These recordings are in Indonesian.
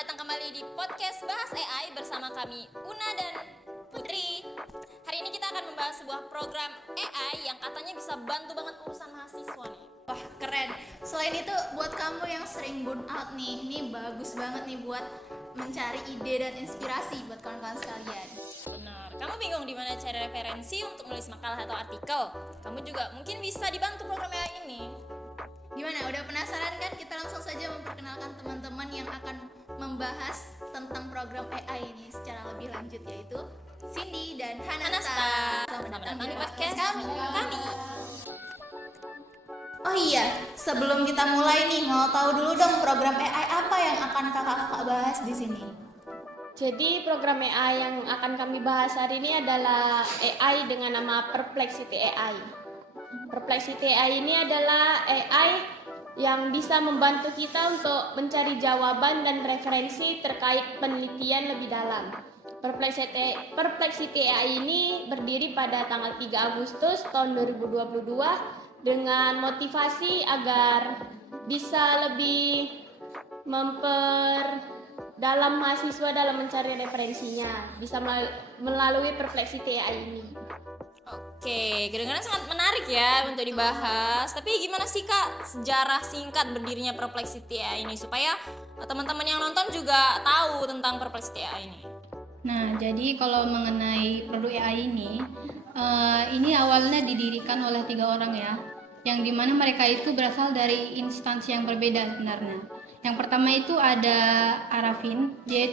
datang kembali di podcast Bahas AI bersama kami Una dan Putri. Hari ini kita akan membahas sebuah program AI yang katanya bisa bantu banget urusan mahasiswa nih. Wah, keren. Selain itu, buat kamu yang sering burn out nih, ini bagus banget nih buat mencari ide dan inspirasi buat kawan-kawan sekalian. Benar. Kamu bingung di mana cari referensi untuk menulis makalah atau artikel? Kamu juga mungkin bisa dibantu program AI ini. Gimana? Udah penasaran kan? Kita langsung saja memperkenalkan teman-teman yang akan membahas tentang program AI ini secara lebih lanjut, yaitu Cindy dan Hanasta. Selamat datang di podcast kami. Oh iya, sebelum kita mulai nih, mau tahu dulu dong program AI apa yang akan kakak-kakak bahas di sini? Jadi program AI yang akan kami bahas hari ini adalah AI dengan nama Perplexity AI. Perplexity AI ini adalah AI yang bisa membantu kita untuk mencari jawaban dan referensi terkait penelitian lebih dalam. Perplexity AI ini berdiri pada tanggal 3 Agustus tahun 2022 dengan motivasi agar bisa lebih memperdalam mahasiswa dalam mencari referensinya, bisa melalui Perplexity AI ini. Oke, kedengaran sangat menarik ya untuk dibahas. Tapi gimana sih Kak sejarah singkat berdirinya Perplexity AI ini supaya teman-teman yang nonton juga tahu tentang Perplexity AI ini? Nah, jadi kalau mengenai produk AI ini awalnya didirikan oleh 3 orang ya, yang dimana mereka itu berasal dari instansi yang berbeda sebenarnya. Yang pertama itu ada Arafin, dia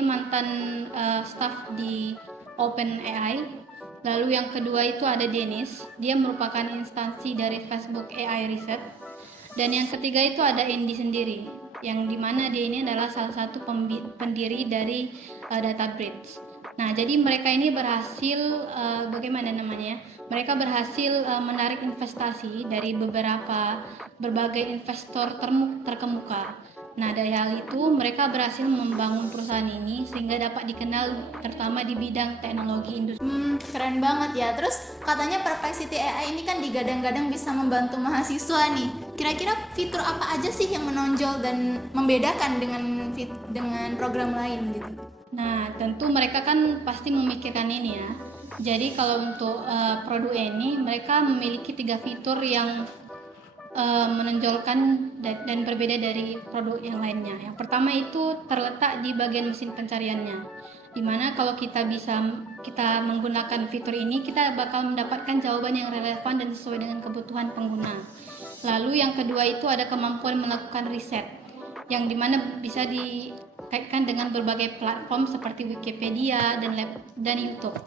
mantan staff di OpenAI. Lalu yang kedua itu ada Dennis, dia merupakan instansi dari Facebook AI Research. Dan yang ketiga itu ada Andy sendiri, yang dimana dia ini adalah salah satu pendiri dari Databridge. Nah, jadi mereka ini berhasil Mereka berhasil menarik investasi dari berbagai investor terkemuka. Nah, dari hal itu mereka berhasil membangun perusahaan ini sehingga dapat dikenal terutama di bidang teknologi industri. Keren banget ya. Terus katanya Perplexity AI ini kan digadang-gadang bisa membantu mahasiswa nih. Kira-kira fitur apa aja sih yang menonjol dan membedakan dengan program lain gitu? Nah, tentu mereka kan pasti memikirkan ini ya. Jadi kalau untuk produk ini, mereka memiliki 3 fitur yang menonjolkan dan berbeda dari produk yang lainnya. Yang pertama itu terletak di bagian mesin pencariannya, dimana kalau kita menggunakan fitur ini, kita bakal mendapatkan jawaban yang relevan dan sesuai dengan kebutuhan pengguna. Lalu yang kedua itu ada kemampuan melakukan riset, yang dimana bisa dikaitkan dengan berbagai platform seperti Wikipedia dan YouTube.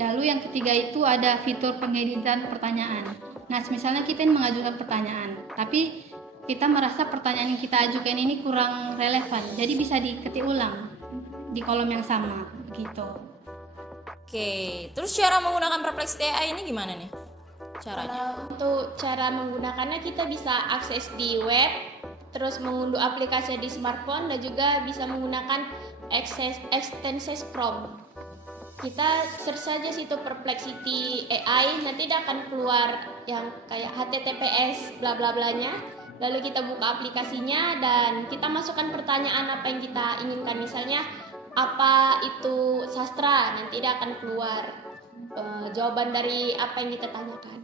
Lalu yang ketiga itu ada fitur pengeditan pertanyaan. Nah, misalnya kita mengajukan pertanyaan, tapi kita merasa pertanyaan yang kita ajukan ini kurang relevan, jadi bisa diketik ulang di kolom yang sama, begitu. Oke, terus cara menggunakan Perplexity AI ini gimana nih caranya? Kalau untuk cara menggunakannya, kita bisa akses di web, terus mengunduh aplikasi di smartphone, dan juga bisa menggunakan ekstensi Chrome. Kita search saja situ Perplexity AI, nanti dia akan keluar yang kayak HTTPS bla bla blanya. Lalu kita buka aplikasinya dan kita masukkan pertanyaan apa yang kita inginkan. Misalnya apa itu sastra, nanti dia akan keluar jawaban dari apa yang kita tanyakan.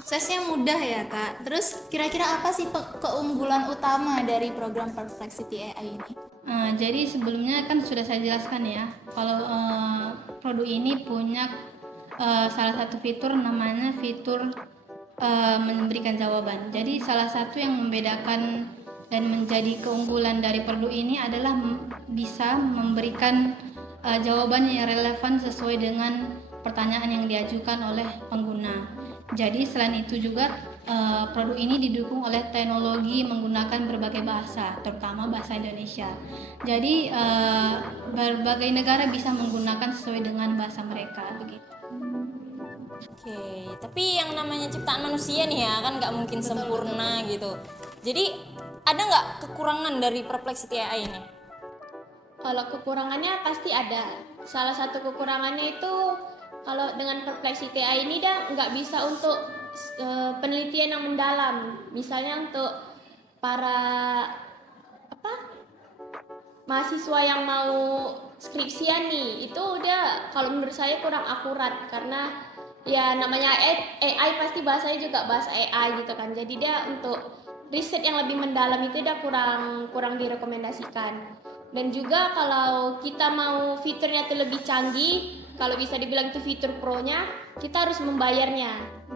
Aksesnya mudah ya Kak. Terus kira-kira apa sih keunggulan utama dari program Perplexity AI ini? Jadi sebelumnya kan sudah saya jelaskan ya, kalau produk ini punya salah satu fitur namanya fitur memberikan jawaban. Jadi salah satu yang membedakan dan menjadi keunggulan dari produk ini adalah bisa memberikan jawaban yang relevan sesuai dengan pertanyaan yang diajukan oleh pengguna. Jadi selain itu juga produk ini didukung oleh teknologi menggunakan berbagai bahasa, terutama bahasa Indonesia. Jadi berbagai negara bisa menggunakan sesuai dengan bahasa mereka begitu. Oke, tapi yang namanya ciptaan manusia nih ya kan nggak mungkin sempurna gitu. Jadi ada nggak kekurangan dari Perplexity AI ini? Kalau kekurangannya pasti ada. Salah satu kekurangannya itu kalau dengan Perplexity AI ini dia nggak bisa untuk penelitian yang mendalam. Misalnya untuk para mahasiswa yang mau skripsian nih, itu dia kalau menurut saya kurang akurat, karena ya namanya AI pasti bahasanya juga bahasa AI gitu kan. Jadi dia untuk riset yang lebih mendalam itu dia kurang direkomendasikan. Dan juga kalau kita mau fiturnya itu lebih canggih, kalau bisa dibilang itu fitur pro-nya, kita harus membayarnya.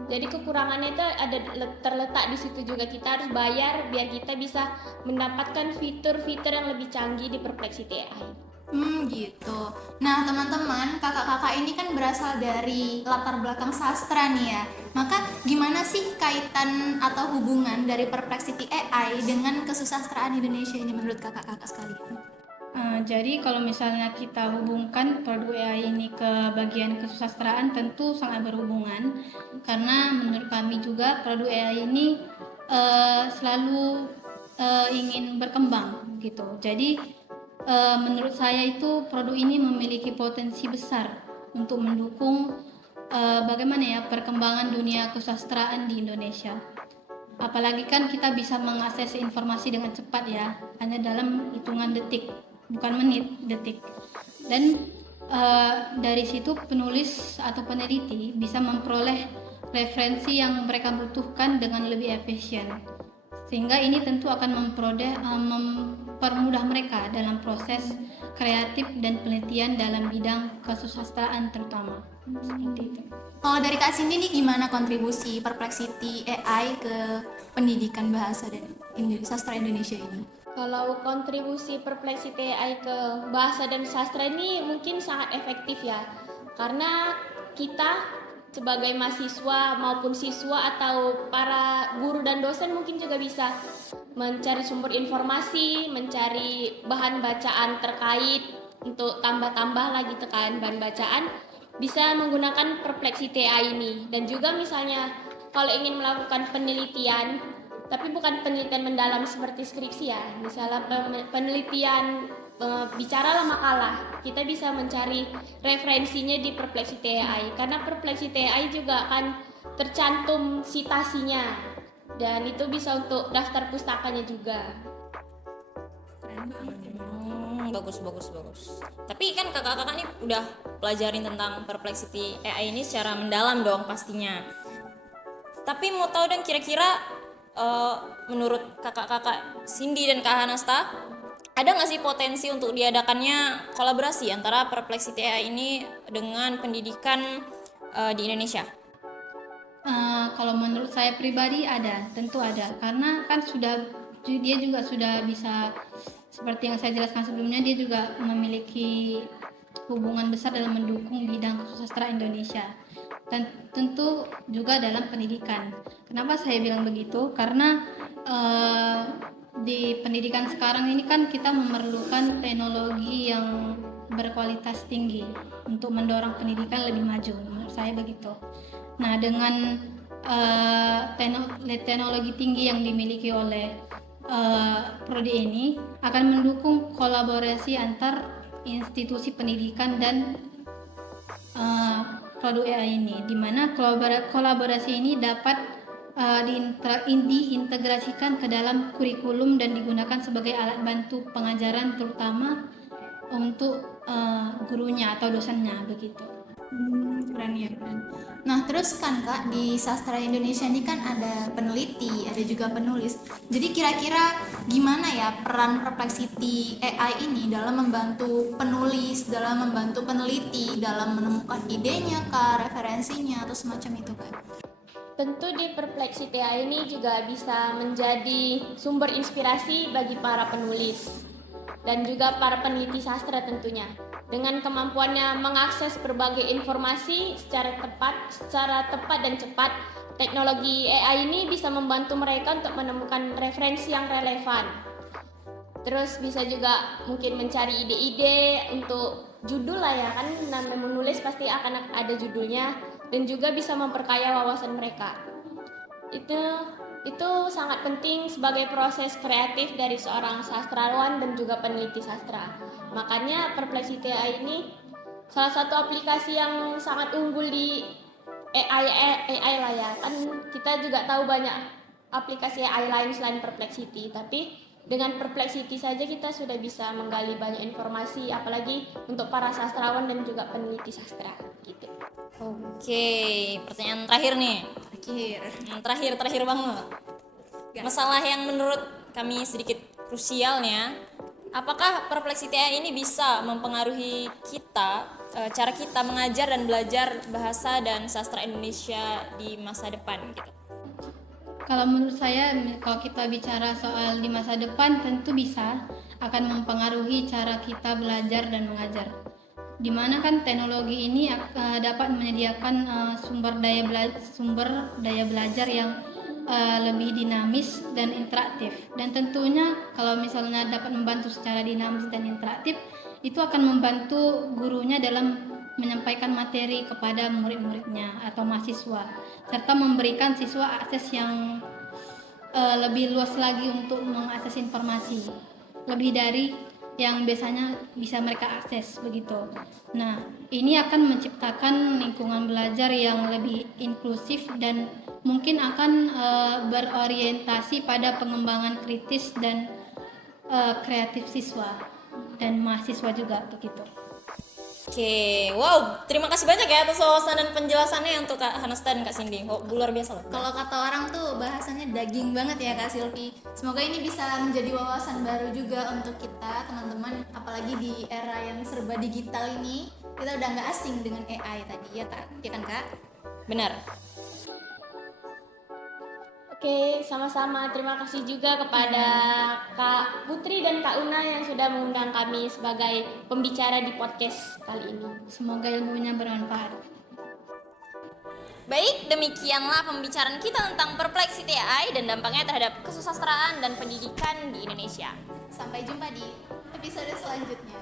Jadi kekurangannya itu ada terletak di situ juga, kita harus bayar biar kita bisa mendapatkan fitur-fitur yang lebih canggih di Perplexity AI. Gitu. Nah, teman-teman, kakak-kakak ini kan berasal dari latar belakang sastra nih ya. Maka gimana sih kaitan atau hubungan dari Perplexity AI dengan kesusastraan Indonesia ini menurut kakak-kakak sekalian? Jadi kalau misalnya kita hubungkan produk AI ini ke bagian kesusastraan, tentu sangat berhubungan, karena menurut kami juga produk AI ini selalu ingin berkembang gitu. Jadi menurut saya itu produk ini memiliki potensi besar untuk mendukung bagaimana ya perkembangan dunia kesusastraan di Indonesia. Apalagi kan kita bisa mengakses informasi dengan cepat ya, hanya dalam hitungan detik, bukan menit, detik. Dan dari situ penulis atau peneliti bisa memperoleh referensi yang mereka butuhkan dengan lebih efisien. Sehingga ini tentu akan mempermudah mereka dalam proses kreatif dan penelitian dalam bidang kesusastraan terutama. Seperti itu. Kalau dari Kak Cindy nih gimana kontribusi Perplexity AI ke pendidikan bahasa dan sastra Indonesia ini? Kalau kontribusi Perplexity AI ke bahasa dan sastra ini mungkin sangat efektif ya, karena kita sebagai mahasiswa maupun siswa atau para guru dan dosen mungkin juga bisa mencari sumber informasi, mencari bahan bacaan terkait untuk tambah-tambah lagi tekan bahan bacaan, bisa menggunakan Perplexity AI ini. Dan juga misalnya kalau ingin melakukan penelitian, tapi bukan penelitian mendalam seperti skripsi ya, misalnya penelitian bicaralah makalah, kita bisa mencari referensinya di Perplexity AI, karena Perplexity AI juga akan tercantum citasinya, dan itu bisa untuk daftar pustakanya juga. Bagus. Tapi kan kakak-kakak nih udah pelajarin tentang Perplexity AI ini secara mendalam dong pastinya. Tapi mau tahu dan kira-kira menurut kakak-kakak Cindy dan Kak Hanasta, ada nggak sih potensi untuk diadakannya kolaborasi antara Perplexity AI ini dengan pendidikan di Indonesia? Kalau menurut saya pribadi tentu ada, karena kan dia juga sudah bisa, seperti yang saya jelaskan sebelumnya, dia juga memiliki hubungan besar dalam mendukung bidang kesusastraan Indonesia, dan tentu juga dalam pendidikan. Kenapa saya bilang begitu? Karena di pendidikan sekarang ini kan kita memerlukan teknologi yang berkualitas tinggi untuk mendorong pendidikan lebih maju, menurut saya begitu. Nah, dengan teknologi tinggi yang dimiliki oleh prodi ini akan mendukung kolaborasi antar institusi pendidikan dan produk AI ini, di mana kolaborasi ini dapat diintegrasikan ke dalam kurikulum dan digunakan sebagai alat bantu pengajaran, terutama untuk gurunya atau dosennya begitu. Keren ya, keren. Nah, terus kan Kak, di sastra Indonesia ini kan ada peneliti, ada juga penulis. Jadi kira-kira gimana ya peran Perplexity AI ini dalam membantu penulis, dalam membantu peneliti, dalam menemukan idenya Kak, referensinya, atau semacam itu Kak? Tentu di Perplexity AI ini juga bisa menjadi sumber inspirasi bagi para penulis dan juga para peneliti sastra tentunya. Dengan kemampuannya mengakses berbagai informasi secara tepat dan cepat, teknologi AI ini bisa membantu mereka untuk menemukan referensi yang relevan. Terus bisa juga mungkin mencari ide-ide untuk judul lah ya, kan namanya menulis pasti akan ada judulnya, dan juga bisa memperkaya wawasan mereka. Itu sangat penting sebagai proses kreatif dari seorang sastrawan dan juga peneliti sastra. Makanya Perplexity AI ini salah satu aplikasi yang sangat unggul di AI lah ya. Kan kita juga tahu banyak aplikasi AI lain selain Perplexity, tapi Dengan Perplexity saja kita sudah bisa menggali banyak informasi, apalagi untuk para sastrawan dan juga peneliti sastra gitu. Oke, pertanyaan terakhir nih. Terakhir banget. Masalah yang menurut kami sedikit krusial nih ya. Apakah Perplexity AI ini bisa mempengaruhi kita, cara kita mengajar dan belajar bahasa dan sastra Indonesia di masa depan gitu? Kalau menurut saya, kalau kita bicara soal di masa depan, tentu bisa akan mempengaruhi cara kita belajar dan mengajar. Dimana kan teknologi ini dapat menyediakan sumber daya belajar yang lebih dinamis dan interaktif. Dan tentunya kalau misalnya dapat membantu secara dinamis dan interaktif, itu akan membantu gurunya dalam menyampaikan materi kepada murid-muridnya atau mahasiswa, serta memberikan siswa akses yang lebih luas lagi untuk mengakses informasi, lebih dari yang biasanya bisa mereka akses begitu. Nah, ini akan menciptakan lingkungan belajar yang lebih inklusif dan mungkin akan berorientasi pada pengembangan kritis dan kreatif siswa dan mahasiswa juga begitu. Oke, wow, terima kasih banyak ya atas wawasan dan penjelasannya untuk Kak Hanasta dan Kak Cindy. Oh, luar biasa loh. Kalau kata orang tuh bahasanya daging banget ya Kak Silvi. Semoga ini bisa menjadi wawasan baru juga untuk kita teman-teman, apalagi di era yang serba digital ini. Kita udah nggak asing dengan AI tadi ya Kak, ya kan Kak? Benar. Oke, sama-sama. Terima kasih juga kepada Kak Putri dan Kak Una yang sudah mengundang kami sebagai pembicara di podcast kali ini. Semoga ilmunya bermanfaat. Baik, demikianlah pembicaraan kita tentang Perplexity AI dan dampaknya terhadap kesusastraan dan pendidikan di Indonesia. Sampai jumpa di episode selanjutnya.